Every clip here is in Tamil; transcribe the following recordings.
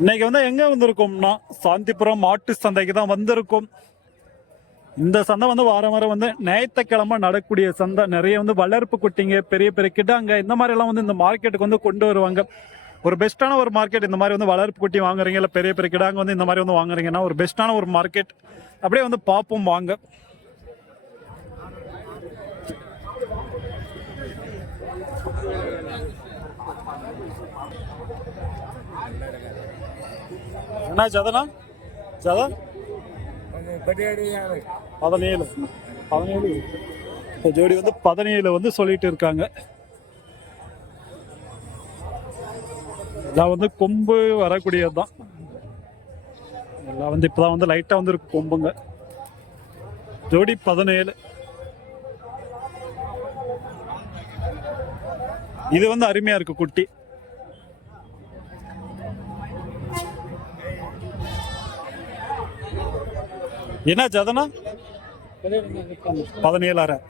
இன்னைக்கு வந்து எங்க வந்திருக்கோம்னா சாந்திபுரம் மாட்டு சந்தைக்கு தான் வந்திருக்கோம். இந்த சந்தை வந்து வாரம் வாரம் வந்து ஞாயிற்றுக்கிழமை நடக்கூடிய சந்தை. நிறைய வந்து வளர்ப்பு குட்டிங்க பெரிய பெரிய கிட்டாங்க இந்த மாதிரி எல்லாம் வந்து இந்த மார்க்கெட்டுக்கு வந்து கொண்டு வருவாங்க. ஒரு பெஸ்ட்டான ஒரு மார்க்கெட் இந்த மாதிரி வந்து வளர்ப்பு குட்டி வாங்குறீங்க இல்லை பெரிய பெரிய கிடாங்க வந்து இந்த மாதிரி வந்து வாங்குறீங்கன்னா ஒரு பெஸ்ட்டான ஒரு மார்க்கெட். அப்படியே வந்து பார்ப்போம் வாங்க. என்ன ஜதனா? ஜதா? பதினேழு. பதினேழு. ஜோடி வந்து பதினேழு வந்து சொல்லிட்டு இருக்காங்க. எல்லாம் வந்து கொம்பு வரக்கூடியது தான். எல்லாம் வந்து இப்போதான் வந்து லைட்டாக வந்து இருக்கு கொம்புங்க. ஜோடி பதினேழு. இது வந்து அருமையா இருக்கு குட்டி. என்ன ஜதனா? பதினேழாயிரம்.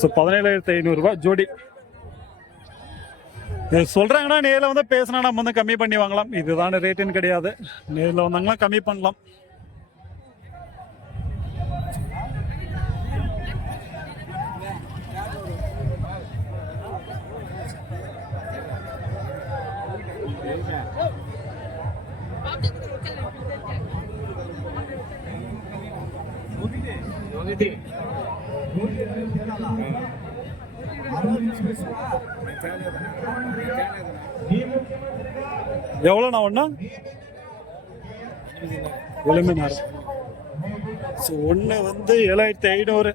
ஸோ பதினேழாயிரத்தி ஐநூறுரூவா ஜோடி. சொல்கிறாங்கன்னா நேரில் வந்து பேசினா நம்ம வந்து கம்மி பண்ணி வாங்கலாம். இதுதான் ரேட்டுன்னு கிடையாது. நேரில் வந்தாங்கன்னா கம்மி பண்ணலாம். எவ்வளோண்ணா ஒன்று எலுமினார் ஸோ ஒன்று வந்து ஏழாயிரத்தி ஐநூறு.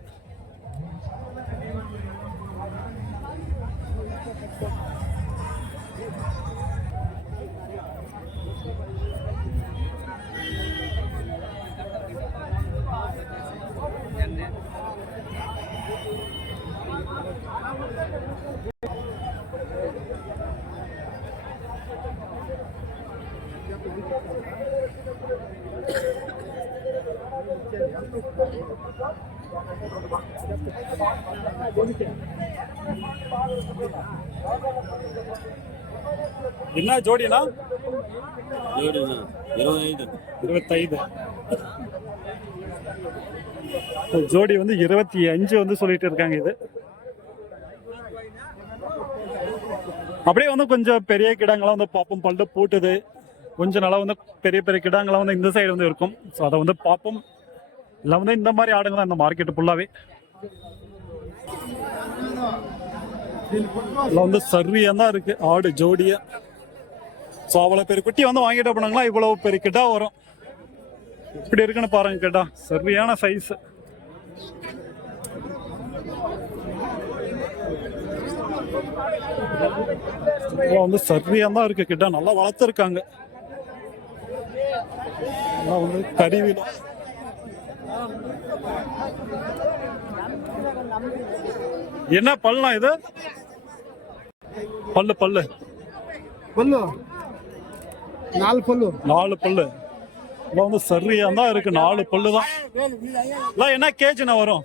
என்ன ஜோடினா? ஜோடினா இருபத்தைந்து. இருபத்தைந்து. ஜோடி வந்து இருபத்தி அஞ்சு வந்து சொல்லிட்டு இருக்காங்க இது. அப்படியே வந்து கொஞ்சம் பெரிய கிடங்கெல்லாம் வந்து பார்ப்போம் பல்லு பூட்டுது. கொஞ்சம் நல்லா வந்து பெரிய பெரிய கிடங்கெல்லாம் வந்து இந்த சைடு வந்து இருக்கும். ஸோ அதை வந்து பார்ப்போம் இல்லை வந்து இந்த மாதிரி ஆடுங்க தான் இந்த மார்க்கெட்டு ஃபுல்லாகவே எல்லாம் வந்து சரியாக தான் இருக்குது ஆடு ஜோடியா. ஸோ அவ்வளோ பெரிய குட்டி வந்து வாங்கிட்டு போனாங்களா? இவ்வளோ பெரிய கிட்டா வரும். இப்படி இருக்குன்னு பாருங்க கேட்டா சரியான சைஸ் வந்து சரியா தான் இருக்கு கிட்ட நல்லா வளர்த்துருக்காங்க. நல்லா வந்து கருவில என்ன பல்னா இது? பல்லு பல்லு. பல்லு. நாலு பல்லு. நாலு பல்லு. இதெல்லாம் வந்து சரியா தான் இருக்கு. நாலு பல்லு தான் இதெல்லாம் என்ன கேஜினா வரும்?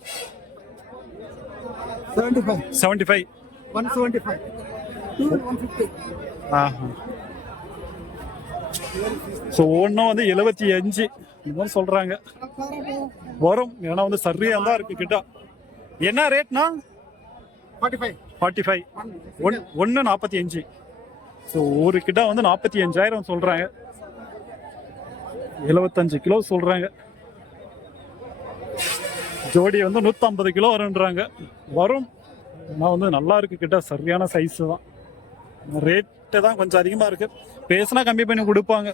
Seventy five seventy five one seventy five ஆஹா. ஸோ வந்து எழுபத்தி அஞ்சு. இந்த மாதிரி வரும். ஏன்னா வந்து சரியாக தான் இருக்குது கிட்ட. என்ன ரேட்னா? Forty five forty five one ஒன்று நாற்பத்தி அஞ்சு. ஸோ ஒரு கிட்ட வந்து நாற்பத்தி அஞ்சாயிரம் சொல்கிறாங்க எழுபத்தஞ்சு கிலோ சொல்கிறாங்க ஜோடி வந்து நூற்றம்பது கிலோ வரும்ன்றாங்க வரும். ஆனால் வந்து நல்லா இருக்கு கிட்ட. சரியான சைஸு தான். ரேட்டு தான் கொஞ்சம் அதிகமாக இருக்குது பேசுனா கம்மி பண்ணி கொடுப்பாங்க.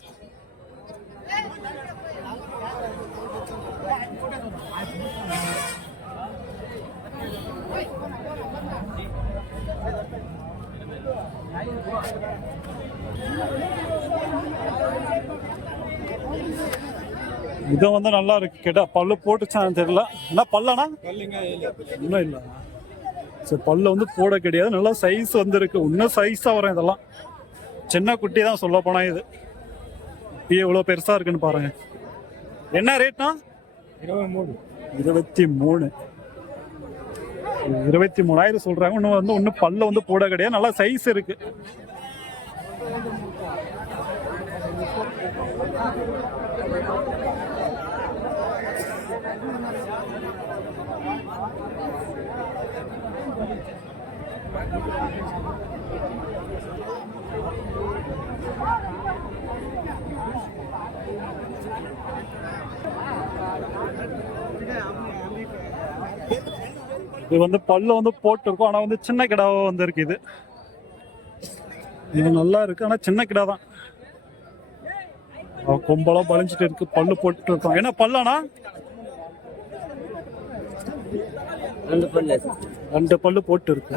இதை வந்து நல்லா இருக்கு. கேட்டா பல்லு போட்டுச்சான்னு தெரியல. என்ன பல்லனா? இன்னும் இல்லை. சரி பல்லு வந்து போட கிடையாது. நல்லா சைஸ் வந்துருக்கு. இன்னும் சைஸாக வரும் இதெல்லாம். சின்ன குட்டி தான் சொல்ல போனால் இது. இப்பயே எவ்வளோ பெருசாக இருக்குன்னு பாருங்க. என்ன ரேட்னா இருபத்தி மூணு. இருபத்தி மூணு. இருபத்தி மூணாயிரம் சொல்கிறாங்க இன்னும் வந்து ஒன்றும் பல்ல வந்து போட கிடையாது. நல்லா சைஸ் இருக்கு. இது வந்து பல்லு வந்து போட்டிருக்கும் ஆனா வந்து சின்ன கிடாவா வந்து இருக்கு இது. இது நல்லா இருக்கு ஆனா சின்ன கிடா தான். கொம்பெல்லாம் பழிஞ்சிட்டு இருக்கு பல்லு போட்டு இருக்கோம் ஏன்னா பல்லானா? ரெண்டு பல்லு. ரெண்டு பல்லு போட்டு இருக்கு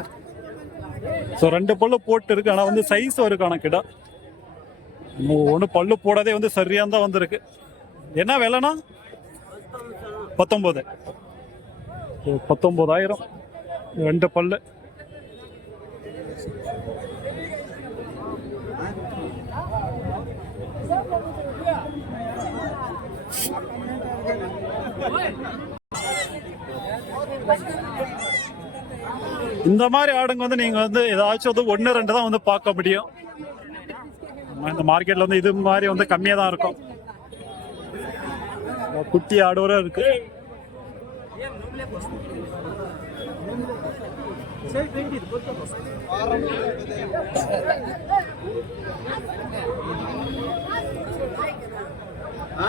ஸோ ரெண்டு பல்லு போட்டு இருக்கு ஆனால் வந்து சைஸ் ஒரு கணக்கிடா ஒன்று பல்லு போடாதே வந்து சரியாக தான் வந்திருக்கு. என்ன விலைனா பத்தொம்போது பத்தொம்போதாயிரம் ரெண்டு பல்லு. இந்த மாதிரி ஆடுங்க வந்து நீங்க வந்து ஏதாச்சும் வந்து ஒன்று ரெண்டு தான் வந்து பார்க்க முடியும். இந்த மார்க்கெட்ல வந்து இது மாதிரி வந்து கம்மியா தான் இருக்கும். குட்டி ஆடோர இருக்கு. ஆ?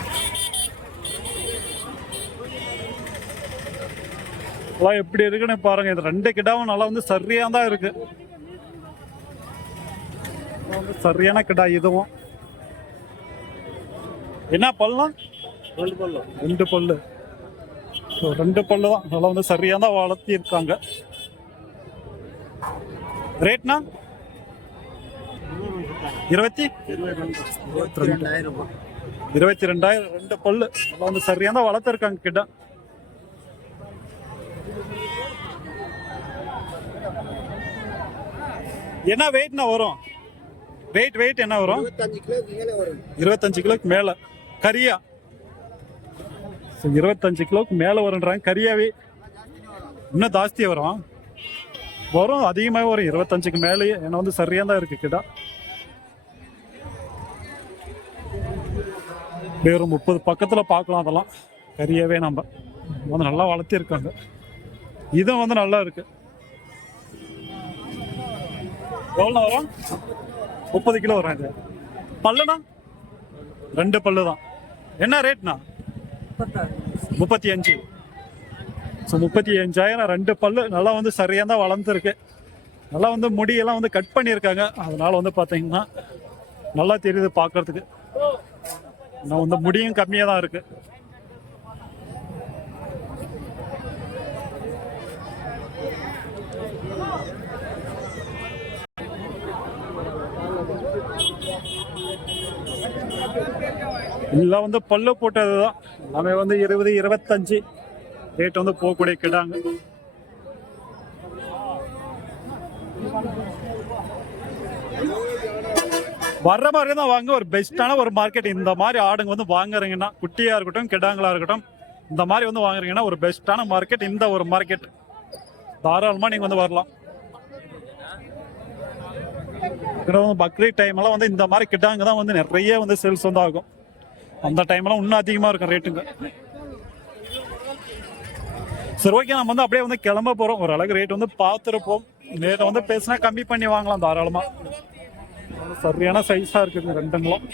எல்லாம் எப்படி இருக்குன்னு பாருங்க. இது ரெண்டு கிடாவும் நல்லா வந்து சரியா தான் இருக்கு வந்து சரியான கிடா இதுவும். என்ன பல்லாம் ரெண்டு பல்லு. ரெண்டு பல்லு. So, ரெண்டு பல்லு தான். நல்லா வந்து சரியா தான் வளர்த்தி இருக்காங்க. ரேட்னா இருபத்தி? இருபத்தி ரெண்டாயிரம். ரெண்டு பல்லு. நல்லா வந்து சரியா தான் வளர்த்துருக்காங்க கிட்ட என்ன வெயிட்னா வரும்? வெயிட் வெயிட் என்ன வரும்? இருபத்தஞ்சு கிலோக்கு மேல. கரியா. இருபத்தஞ்சு கிலோக்கு மேல வரும்ன்றாங்க. கரியாவே இன்னும் ஜாஸ்தியா வரும். வரும் அதிகமாக வரும். இருபத்தஞ்சுக்கு மேலேயே. ஏன்னா வந்து சரியா தான் இருக்கு கிடா. அப்படியே ஒரு முப்பது பக்கத்துல பார்க்கலாம் அதெல்லாம். கரியாவே நம்ம. வந்து நல்லா வளர்த்திருக்காங்க. இதுவும் வந்து நல்லா இருக்கு. எவ்வளோ வரும்? முப்பது கிலோ வரும் இது. பல்லுனா ரெண்டு பல்லு தான் என்ன ரேட்னா முப்பத்தி அஞ்சு. ஸோ முப்பத்தி அஞ்சாயிரம் ரெண்டு பல்லு. நல்லா வந்து சரியாக தான் வளர்ந்துருக்கு. நல்லா வந்து முடியெல்லாம் வந்து கட் பண்ணியிருக்காங்க. அதனால வந்து பார்த்தீங்கன்னா நல்லா தெரியுது பார்க்கறதுக்கு. நான் வந்து முடியும் கம்மியாக தான் இருக்குது எல்லாம் வந்து பல்லு போட்டது தான். எல்லாமே வந்து இருபது இருபத்தஞ்சு. ரேட் வந்து போகக்கூடிய கிடாங்க. வர்ற மாதிரி தான் வாங்க. ஒரு பெஸ்ட்டான ஒரு மார்க்கெட் இந்த மாதிரி ஆடுங்க வந்து வாங்குறீங்கன்னா குட்டியா இருக்கட்டும் கிடாங்களா இருக்கட்டும் இந்த மாதிரி வந்து வாங்குறீங்கன்னா ஒரு பெஸ்ட்டான மார்க்கெட் இந்த ஒரு மார்க்கெட் தாராளமா நீங்க வந்து வரலாம். அப்புறம் வந்து பக்ரீத் டைம் எல்லாம் வந்து இந்த மாதிரி கிட்டாங்க தான் வந்து நிறைய வந்து சேல்ஸ் வந்து ஆகும். அந்த டைம்லாம் இன்னும் அதிகமாக இருக்கும் ரேட்டுங்க சரி ஓகே நம்ம வந்து அப்படியே வந்து கிளம்ப போறோம். ஓரளவுக்கு ரேட் வந்து பார்த்துருப்போம். நேரில் வந்து பேசினா கம்மி பண்ணி வாங்கலாம் தாராளமாக சரியான சைஸாக இருக்குது ரெண்டுங்களும்.